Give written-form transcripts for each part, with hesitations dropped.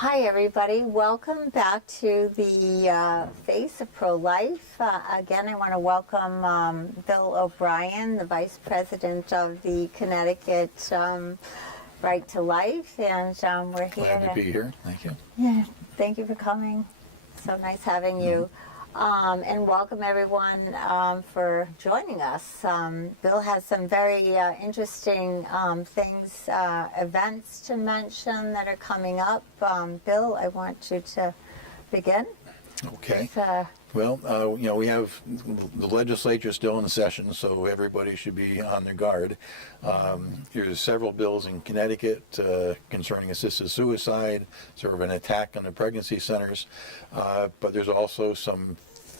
Hi everybody, welcome back to the Face of Pro-Life. Again, I want to welcome Bill O'Brien, the Vice President of the Connecticut Right to Life, and we're here. Glad to be here, thank you. Yeah, thank you for coming. So nice having you. And welcome everyone for joining us. Bill has some very interesting things, events to mention that are coming up. Bill, I want you to begin. Okay. With, well, we have the legislature still in session, so everybody should be on their guard. There's several bills in Connecticut concerning assisted suicide, sort of an attack on the pregnancy centers, but there's also some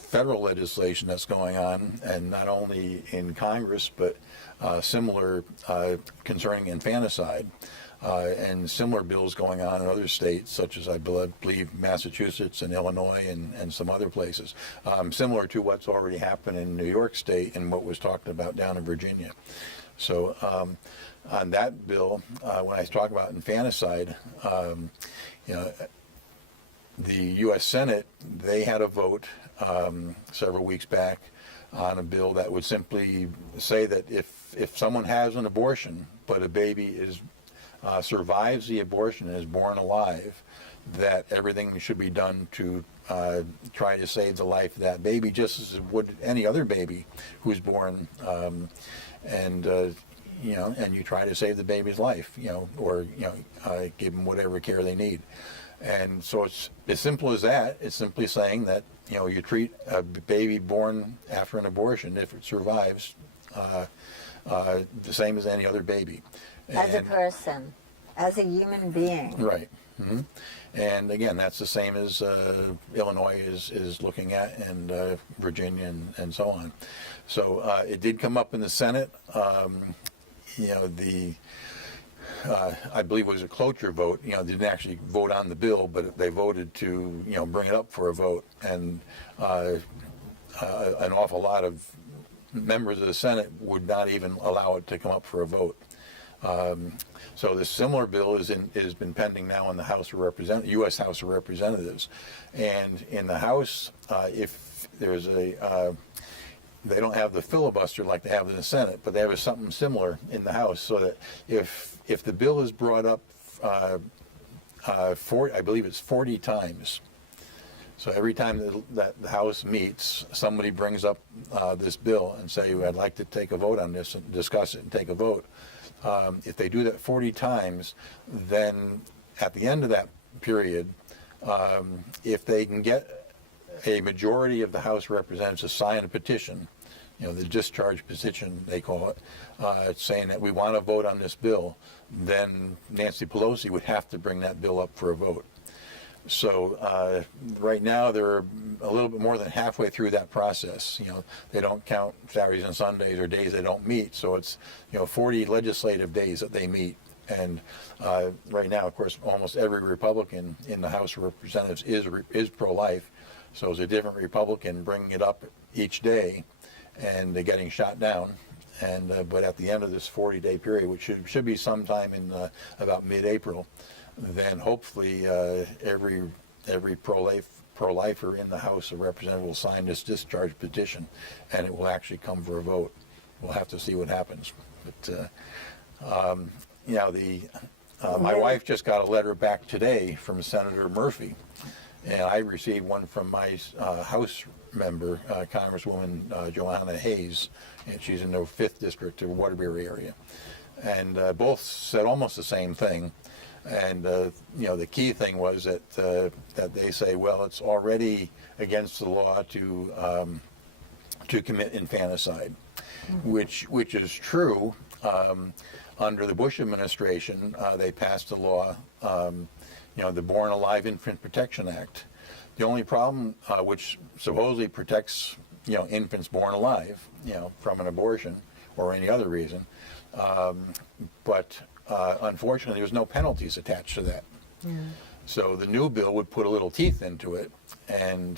federal legislation that's going on, and not only in Congress, but similar concerning infanticide. And similar bills going on in other states, such as I believe Massachusetts and Illinois and some other places, similar to what's already happened in New York State and what was talked about down in Virginia. So on that bill, when I talk about infanticide, the U.S. Senate, they had a vote several weeks back on a bill that would simply say that if someone has an abortion, but a baby is survives the abortion and is born alive, that everything should be done to try to save the life of that baby, just as it would any other baby who's born, and you try to save the baby's life, or give them whatever care they need. And so it's as simple as that. It's simply saying that you treat a baby born after an abortion, if it survives, the same as any other baby. as a person, as a human being. Right. Mm-hmm. And again, that's the same as Illinois is looking at, and Virginia and so on. So it did come up in the Senate. I believe it was a cloture vote. They didn't actually vote on the bill, but they voted to bring it up for a vote, and an awful lot of members of the Senate would not even allow it to come up for a vote. So this similar bill has been pending now in the House of Representatives, U.S. House of Representatives, and in the House, if there's they don't have the filibuster like they have in the Senate, but they have something similar in the House, so that if the bill is brought up, I believe it's 40 times. So every time that the House meets, somebody brings up this bill and say, I'd like to take a vote on this and discuss it and take a vote. If they do that 40 times, then at the end of that period, if they can get a majority of the House Representatives to sign a petition, the discharge petition they call it, saying that we want to vote on this bill, then Nancy Pelosi would have to bring that bill up for a vote. So right now they're a little bit more than halfway through that process. They don't count Saturdays and Sundays or days they don't meet. So it's 40 legislative days that they meet. And right now, of course, almost every Republican in the House of Representatives is pro-life. So it's a different Republican bringing it up each day, and they're getting shot down. And but at the end of this 40-day period, which should be sometime in about mid-April, then hopefully every pro-lifer in the House of Representatives will sign this discharge petition, and it will actually come for a vote. We'll have to see what happens. But my wife just got a letter back today from Senator Murphy, and I received one from my House member, Congresswoman Joanna Hayes, and she's in the 5th District of Waterbury area. And both said almost the same thing. And the key thing was that they say, well, it's already against the law to commit infanticide, which is true. Under the Bush administration, they passed a law, the Born Alive Infant Protection Act. The only problem, which supposedly protects infants born alive, from an abortion or any other reason, but unfortunately, there's no penalties attached to that. Yeah. So the new bill would put a little teeth into it and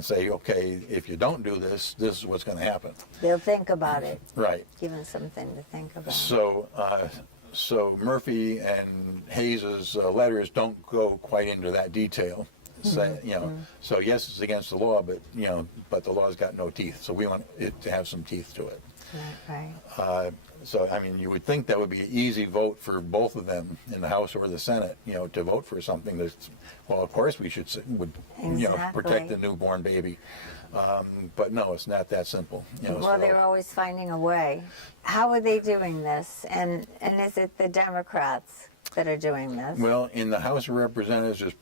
say, okay, if you don't do this, this is what's going to happen. They'll think about it. Right. Give them something to think about. So So Murphy and Hayes's letters don't go quite into that detail. Say, so yes, it's against the law, but but the law's got no teeth. So we want it to have some teeth to it. Right. So I mean, you would think that would be an easy vote for both of them in the House or the Senate, to vote for something that's, well, of course we should protect the newborn baby. But no, it's not that simple. Well, they're always finding a way. How are they doing this? And is it the Democrats that are doing this? Well, in the House of Representatives,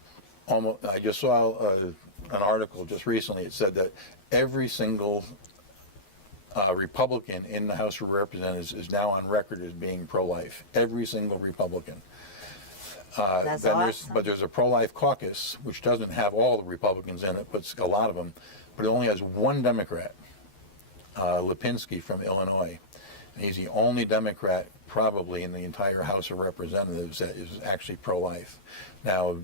I just saw an article just recently. It said that every single Republican in the House of Representatives is now on record as being pro-life. Every single Republican. That's awesome. But there's a pro-life caucus, which doesn't have all the Republicans in it, but a lot of them. But it only has one Democrat, Lipinski from Illinois. And he's the only Democrat probably in the entire House of Representatives that is actually pro-life. Now,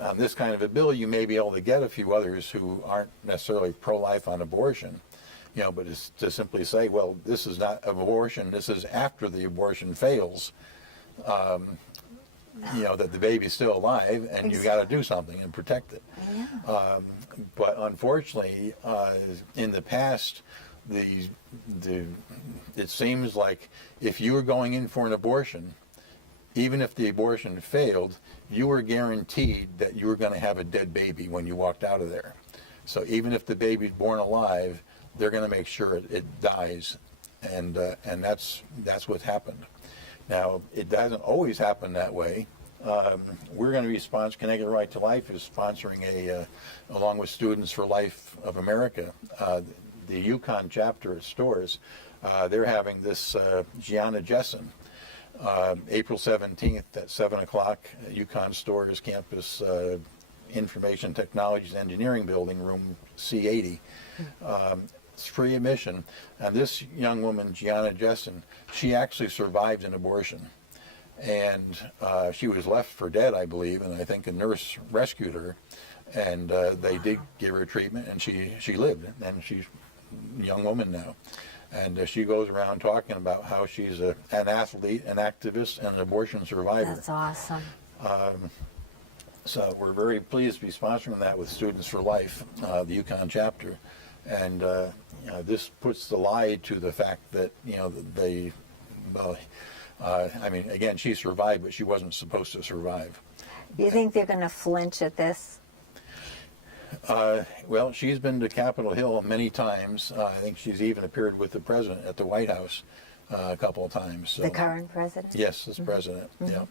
on this kind of a bill, you may be able to get a few others who aren't necessarily pro-life on abortion, but it's to simply say, well, this is not abortion, this is after the abortion fails, that the baby's still alive, and you got to do something and protect it. Yeah. But unfortunately, in the past, it seems like if you were going in for an abortion, even if the abortion failed, you were guaranteed that you were going to have a dead baby when you walked out of there. So even if the baby's born alive, they're going to make sure it dies, and that's what happened. Now, it doesn't always happen that way. We're going to be Connecticut Right to Life is sponsoring along with Students for Life of America, the Yukon chapter at Stores. They're having this Gianna Jessen, April 17th at 7 o'clock, Yukon Stores Campus Information Technologies Engineering Building, room C80. It's free admission. And this young woman, Gianna Jessen, she actually survived an abortion. And she was left for dead, I believe, and I think a nurse rescued her. And they did give her treatment, and she lived. And she's a young woman now. And she goes around talking about how she's an athlete, an activist, and an abortion survivor. That's awesome. So we're very pleased to be sponsoring that with Students for Life, the Yukon chapter. And this puts the lie to the fact that, again, she survived, but she wasn't supposed to survive. You think they're going to flinch at this? Well, she's been to Capitol Hill many times. I think she's even appeared with the president at the White House a couple of times. So. The current president? Yes, this president, yeah.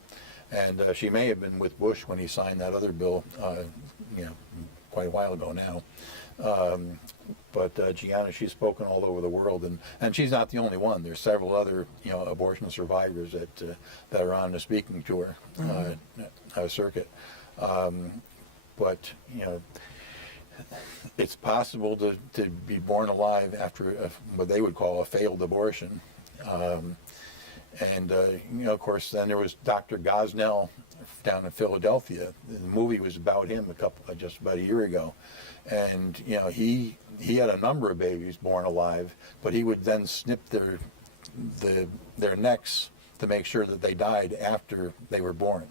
And she may have been with Bush when he signed that other bill, quite a while ago now. But Gianna, she's spoken all over the world, and she's not the only one. There's several other, abortion survivors that are on the speaking tour circuit. But it's possible to be born alive after what they would call a failed abortion. Of course, then there was Dr. Gosnell down in Philadelphia. The movie was about him just about a year ago. And, he had a number of babies born alive, but he would then snip their necks to make sure that they died after they were born.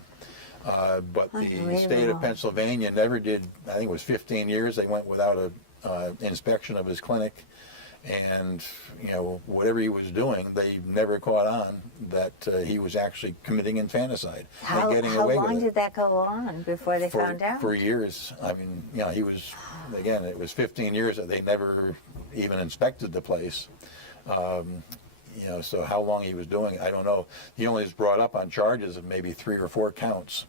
But the state of Pennsylvania never did, I think it was 15 years, they went without an inspection of his clinic. And, whatever he was doing, they never caught on that he was actually committing infanticide. How long did that go on before they found out? For years. I mean, he was, again, it was 15 years that they never even inspected the place. So how long he was doing it, I don't know. He only was brought up on charges of maybe 3 or 4 counts.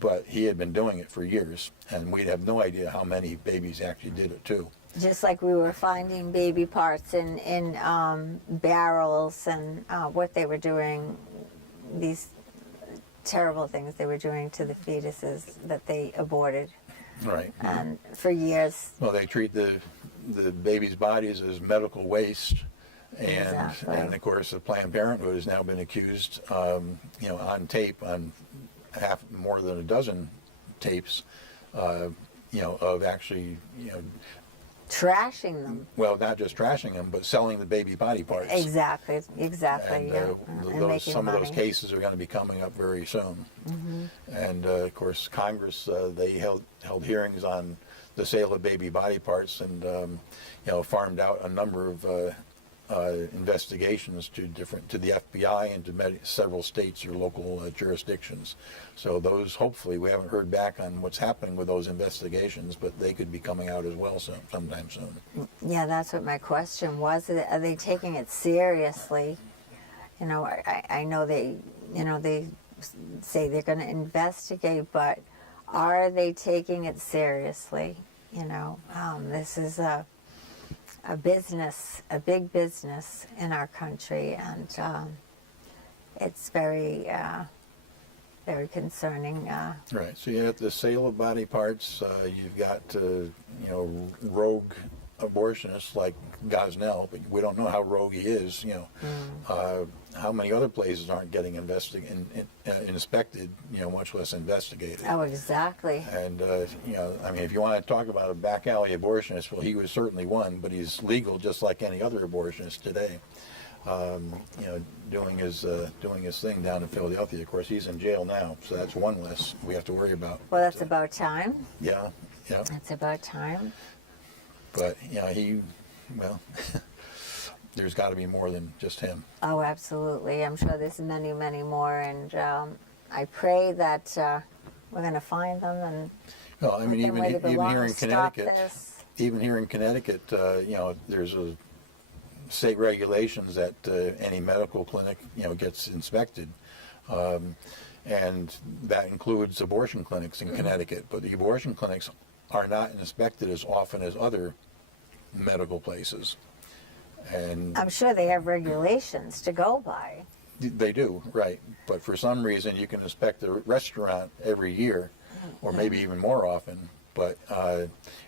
But he had been doing it for years, and we'd have no idea how many babies actually did it too. Just like we were finding baby parts in barrels and what they were doing, these terrible things they were doing to the fetuses that they aborted. Right. And for years. Well, they treat the babies' bodies as medical waste. Exactly. And of course, the Planned Parenthood has now been accused, on tape, on more than a dozen tapes, of actually, trashing them. Well, not just trashing them, but selling the baby body parts. Exactly, And yeah. And making some of those money. cases are going to be coming up very soon. And of course, Congress they held hearings on the sale of baby body parts, and farmed out a number of investigations to the FBI and to several states or local jurisdictions. So those, hopefully, we haven't heard back on what's happening with those investigations, but they could be coming out as well sometime soon. Yeah, that's what my question was. Are they taking it seriously? I know they say they're going to investigate, but are they taking it seriously? This is a business, a big business in our country, and it's very, very concerning. Right. So you have the sale of body parts. You've got rogue abortionists like Gosnell, but we don't know how rogue he is. How many other places aren't getting inspected? Much less investigated. Oh, exactly. And if you want to talk about a back alley abortionist, well, he was certainly one, but he's legal just like any other abortionist today. Doing his thing down in Philadelphia. Of course, he's in jail now, so that's one less we have to worry about. Well, that's about time. Yeah. It's about time. But there's got to be more than just him. Oh, absolutely. I'm sure there's many, many more, and I pray that we're going to find them. And well, I mean, even here in Connecticut, this. There's a state regulations that any medical clinic gets inspected, and that includes abortion clinics in Connecticut. But the abortion clinics are not inspected as often as other medical places. And I'm sure they have regulations to go by. They do, right. But for some reason, you can inspect a restaurant every year, or maybe even more often, but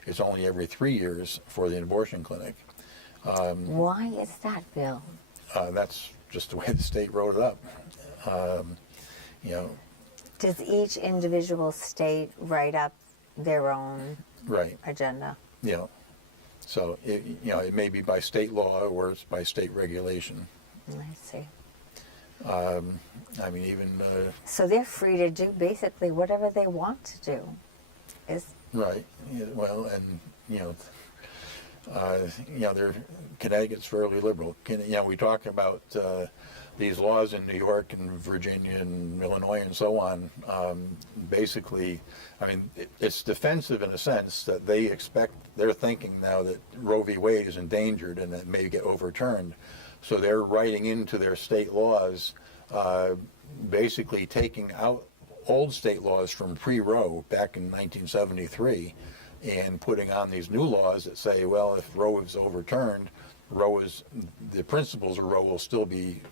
it's only every 3 years for the abortion clinic. Why is that, Bill? That's just the way the state wrote it up. Does each individual state write up their own agenda? Yeah. So it may be by state law or it's by state regulation. I see. So they're free to do basically whatever they want to do. Right. Yeah, well, and Connecticut's fairly liberal. We talk about these laws in New York and Virginia and Illinois and so on. Basically, it's defensive in a sense that they're thinking now that Roe v. Wade is endangered and that may get overturned. So they're writing into their state laws, basically taking out old state laws from pre-Roe back in 1973 and putting on these new laws that say, well, if Roe is overturned, the principles of Roe will still be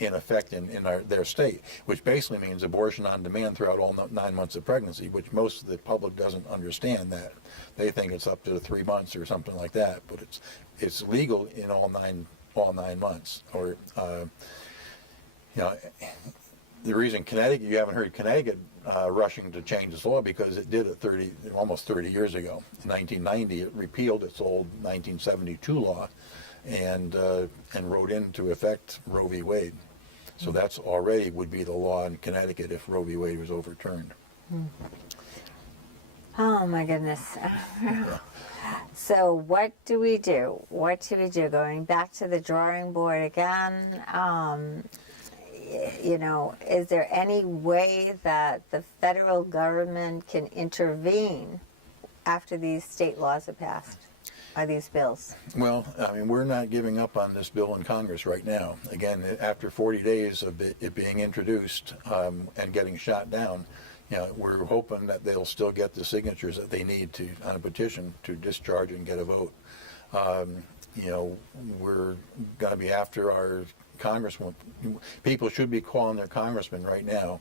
in effect in their state, which basically means abortion on demand throughout all 9 months of pregnancy, which most of the public doesn't understand. That they think it's up to 3 months or something like that, but it's legal in all nine months. Or the reason you haven't heard Connecticut rushing to change its law, because it did it almost 30 years ago. In 1990, it repealed its old 1972 law and wrote into effect Roe v. Wade. So that's already would be the law in Connecticut if Roe v. Wade was overturned. Oh my goodness. So what do we do? Going back to the drawing board again, is there any way that the federal government can intervene after these state laws are passed? Are these bills? Well, we're not giving up on this bill in Congress right now. Again, after 40 days of it being introduced and getting shot down, we're hoping that they'll still get the signatures that they need on a petition to discharge and get a vote. We're going to be after our congressman. People should be calling their congressman right now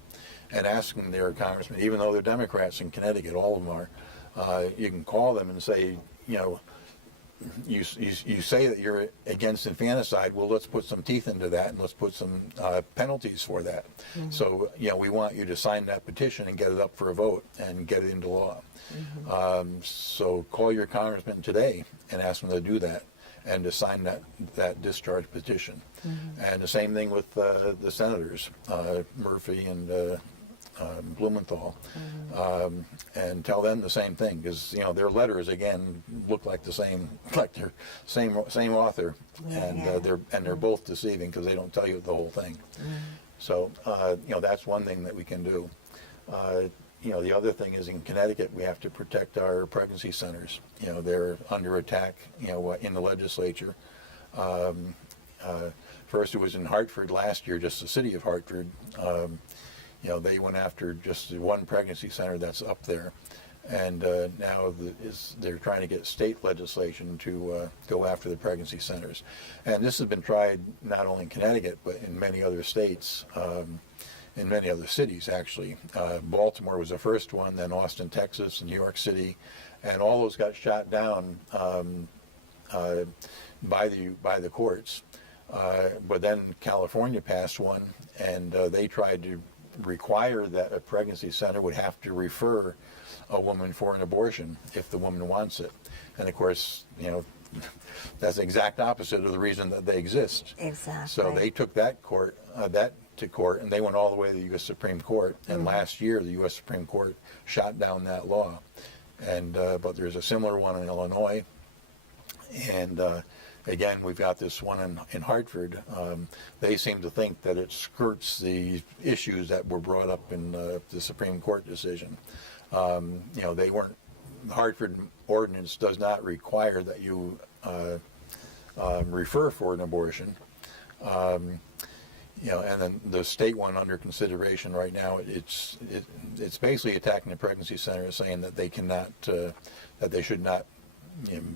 and asking their congressman, even though they're Democrats in Connecticut, all of them are. You can call them and say, you say that you're against infanticide. Well, let's put some teeth into that, and let's put some penalties for that. So, we want you to sign that petition and get it up for a vote and get it into law. So call your congressman today and ask him to do that and to sign that discharge petition. And the same thing with the senators, Murphy and Blumenthal, and tell them the same thing, because their letters again look like the same, like they're same author, and they're both deceiving because they don't tell you the whole thing. So that's one thing that we can do. The other thing is, in Connecticut we have to protect our pregnancy centers. They're under attack. In the legislature. First it was in Hartford last year, just the city of Hartford. They went after just one pregnancy center that's up there, and now they're trying to get state legislation to go after the pregnancy centers. And this has been tried not only in Connecticut, but in many other states, in many other cities, actually. Baltimore was the first one, then Austin, Texas, and New York City, and all those got shot down by the courts. But then California passed one, and they tried to require that a pregnancy center would have to refer a woman for an abortion if the woman wants it. And of course, that's the exact opposite of the reason that they exist. Exactly. So they took that to court, and they went all the way to the U.S. Supreme Court. And last year, the U.S. Supreme Court shot down that law. And but there's a similar one in Illinois, and again, we've got this one in Hartford. They seem to think that it skirts the issues that were brought up in the Supreme Court decision. They weren't. The Hartford ordinance does not require that you refer for an abortion. And then the state one under consideration right now, it's basically attacking the pregnancy center, saying that they cannot, that they should not,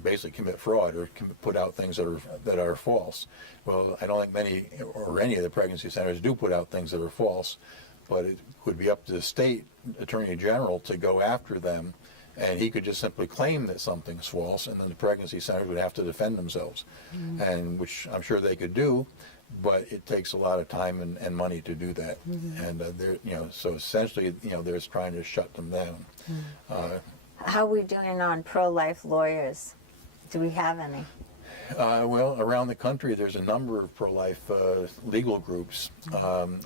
basically commit fraud or put out things that are false. Well, I don't think many or any of the pregnancy centers do put out things that are false, but it would be up to the state attorney general to go after them, and he could just simply claim that something's false, and then the pregnancy centers would have to defend themselves, and which I'm sure they could do, but it takes a lot of time and money to do that, and so essentially, they're trying to shut them down. How are we doing on pro-life lawyers? Do we have any? Well, around the country, there's a number of pro-life legal groups.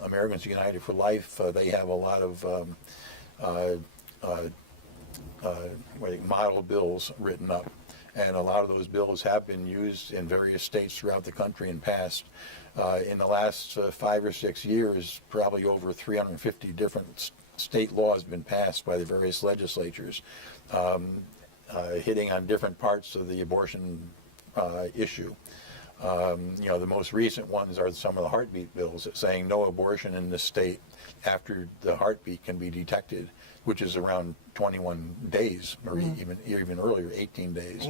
Americans United for Life, they have a lot of model bills written up, and a lot of those bills have been used in various states throughout the country and passed. In the last 5 or 6 years, probably over 350 different state laws have been passed by the various legislatures, hitting on different parts of the abortion issue. The most recent ones are some of the heartbeat bills saying no abortion in this state after the heartbeat can be detected, which is around 21 days, or even earlier, 18 days.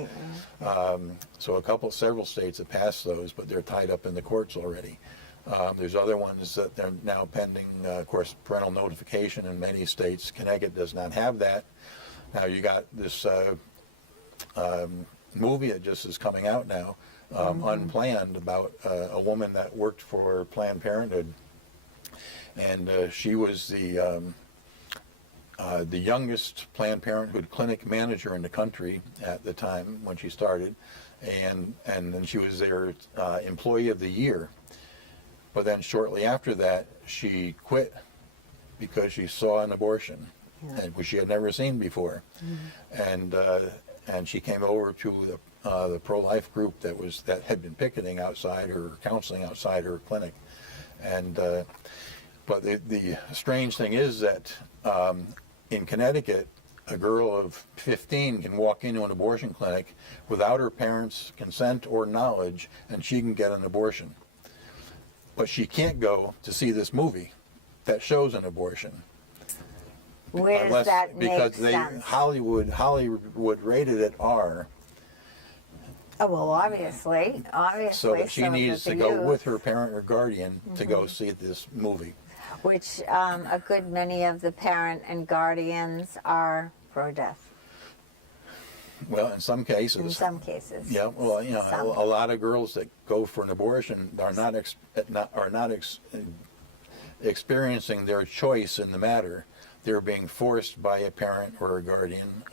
So several states have passed those, but they're tied up in the courts already. There's other ones that they're now pending, of course, parental notification in many states. Connecticut does not have that. Now you got this movie that just is coming out now, Unplanned, about a woman that worked for Planned Parenthood, and she was the youngest Planned Parenthood clinic manager in the country at the time when she started, and then she was their Employee of the Year. But then shortly after that, she quit because she saw an abortion, which she had never seen before, and she came over to the pro-life group that had been picketing outside her, counseling outside her clinic, and but the strange thing is that in Connecticut, a girl of 15 can walk into an abortion clinic without her parents' consent or knowledge, and she can get an abortion. But she can't go to see this movie that shows an abortion. Where does that make sense? Because Hollywood rated it R. Oh, well, obviously. So that she needs to go with her parent or guardian to go see this movie. Which a good many of the parent and guardians are pro-death. Well, in some cases. In some cases. Yeah, well, you know, Some. a lot of girls that go for an abortion are not experiencing their choice in the matter. They're being forced by a parent or a guardian,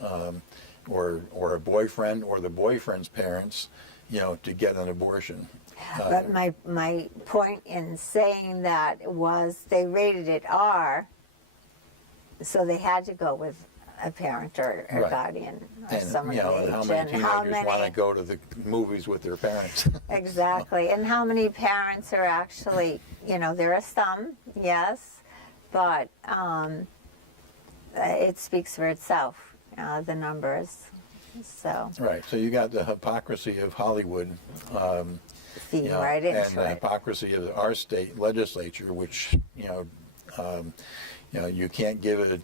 or a boyfriend or the boyfriend's parents, you know, to get an abortion. But my point in saying that was they rated it R, so they had to go with a parent or Right. guardian or And, someone you know, of age. how many And teenagers want to go to the movies with their parents? Exactly. And how many parents are actually, you know, there are some, yes, but it speaks for itself, the numbers. So Right. So you got the hypocrisy of Hollywood, feeding you know, right and into the it. hypocrisy of our state legislature, which you can't give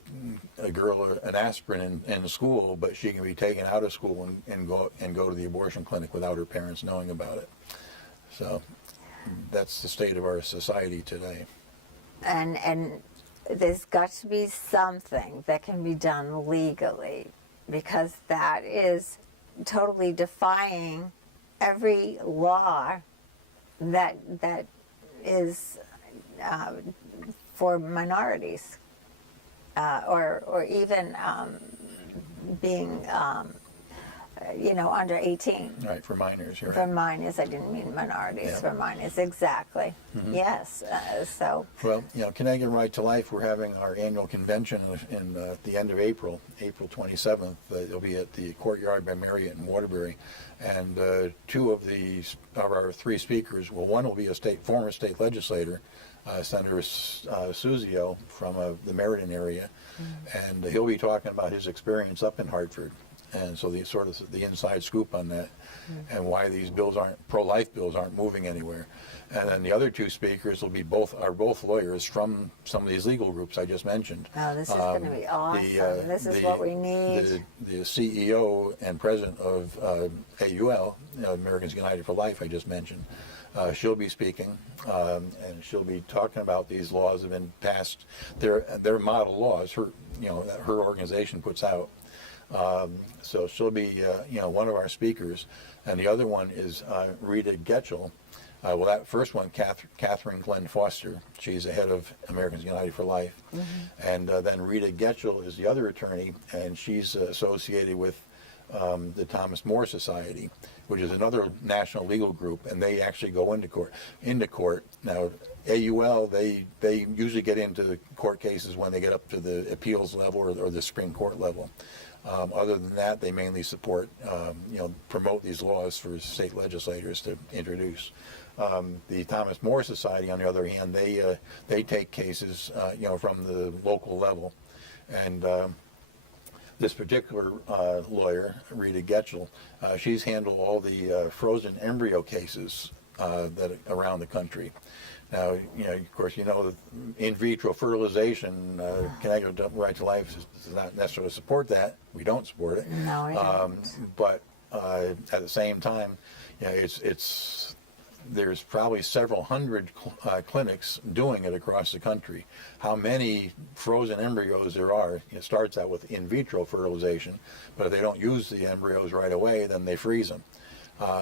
a girl an aspirin in school, but she can be taken out of school and go to the abortion clinic without her parents knowing about it. So that's the state of our society today. And there's got to be something that can be done legally, because that is totally defying every law that is for minorities, or even being under 18. Right, for minors. You're For right. minors, I didn't mean minorities. Yeah. For minors, exactly. Yes. So Well, you know, Connecticut Right to Life, we're having our annual convention in the end of April, April 27th. It'll be at the Courtyard by Marriott in Waterbury. And two of our three speakers, well, one will be a former state legislator, Senator Suzio from the Meriden area, and he'll be talking about his experience up in Hartford. And so the inside scoop on that, and why these pro-life bills aren't moving anywhere. And then the other two speakers will be both lawyers from some of these legal groups I just mentioned. oh, this is going to be awesome. This is what we need. The CEO and president of AUL, Americans United for Life, I just mentioned. She'll be speaking, and she'll be talking about these laws that have been passed. They're model laws. That her organization puts out. So she'll be, one of our speakers, and the other one is Rita Getchell. That first one, Catherine Glenn Foster. She's the head of Americans United for Life, and then Rita Getchell is the other attorney, and she's associated with the Thomas More Society, which is another national legal group, and they actually go into court. Now, AUL, they usually get into the court cases when they get up to the appeals level or the Supreme Court level. Other than that, they mainly support, promote these laws for state legislators to introduce. The Thomas More Society, on the other hand, they take cases, from the local level, and this particular lawyer, Rita Getchell, she's handled all the frozen embryo cases that around the country. Now, of course, in vitro fertilization, Connecticut Right to Life does not necessarily support that. We don't support it. No, we don't. But at the same time, there's probably several hundred clinics doing it across the country. How many frozen embryos there are, it starts out with in vitro fertilization, but if they don't use the embryos right away, then they freeze them.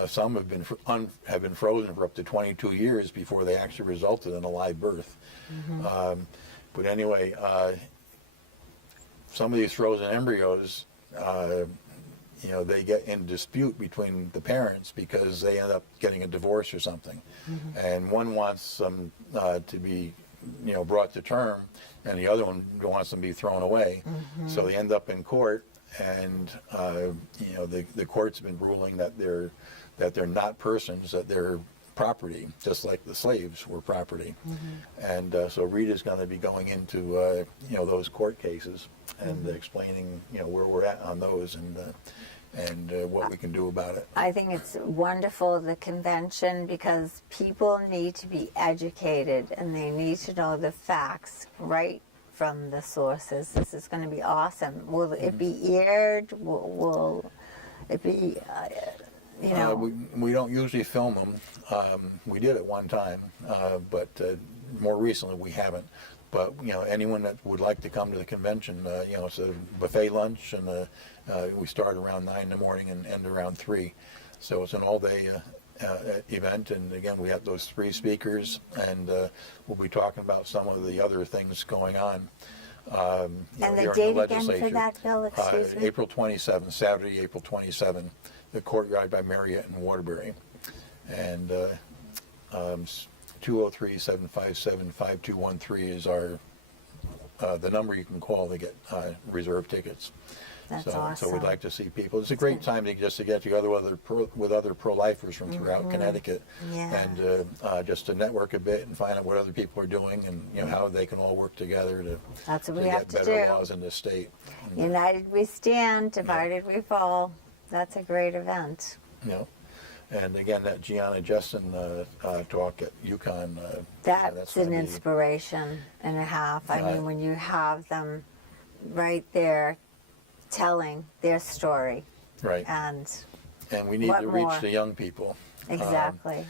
Some have been frozen for up to 22 years before they actually resulted in a live birth. But anyway, some of these frozen embryos, they get in dispute between the parents because they end up getting a divorce or something. And one wants them to be, brought to term, and the other one wants them to be thrown away. So they end up in court, and the court's been ruling that they're not persons, that they're property, just like the slaves were property. And so Rita's going to be going into those court cases and explaining where we're at on those and what we can do about it. I think it's wonderful, the convention, because people need to be educated and they need to know the facts right from the sources. This is going to be awesome. Will it be aired? Will it be, we don't usually film them. We did at one time, but more recently we haven't. But anyone that would like to come to the convention, it's a buffet lunch, and we start around 9 in the morning and end around 3. So it's an all-day event, and again, we have those 3 speakers, and we'll be talking about some of the other things going on. And the here in date the again for legislature. that, Bill? Excuse me. April 27th, Saturday, April 27th, the courtyard by Marriott in Waterbury. And 203-757-5213 is the number you can call to get reserved tickets. That's So awesome. we'd like to see people. It's a great time to just to get together with other pro-lifers from throughout Connecticut, Yeah. and just to network a bit and find out what other people are doing, and how they can all work together to That's what we get have to better do. laws in this state. And, United we stand, divided we fall. That's a great event. And again, that Gianna Justin talk at UConn. That's gonna an be- inspiration and a half. I Yeah. mean, when you have them right there telling their story, Right. and And we need what to reach more? the young people. exactly.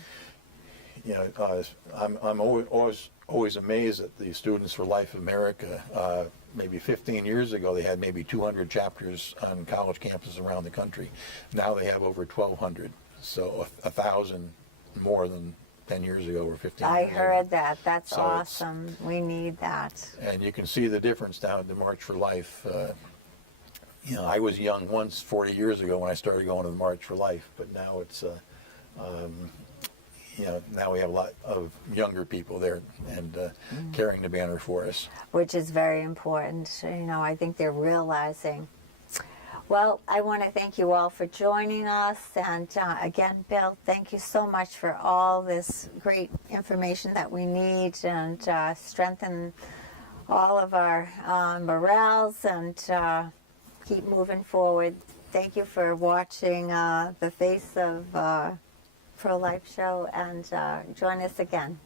I'm always amazed at the Students for Life of America. Maybe 15 years ago, they had maybe 200 chapters on college campuses around the country. Now they have over 1,200, so 1,000 more than 10 years ago or 15 I years ago. heard that. That's So it's- awesome. We need that. And you can see the difference now in the March for Life. I was young once 40 years ago when I started going to the March for Life, but now it's, now we have a lot of younger people there and carrying the banner for us. Which is very important. I think they're realizing. Well, I want to thank you all for joining us. And again, Bill, thank you so much for all this great information that we need, and strengthen all of our morales, and keep moving forward. Thank you for watching the Face of Pro-Life show, and join us again.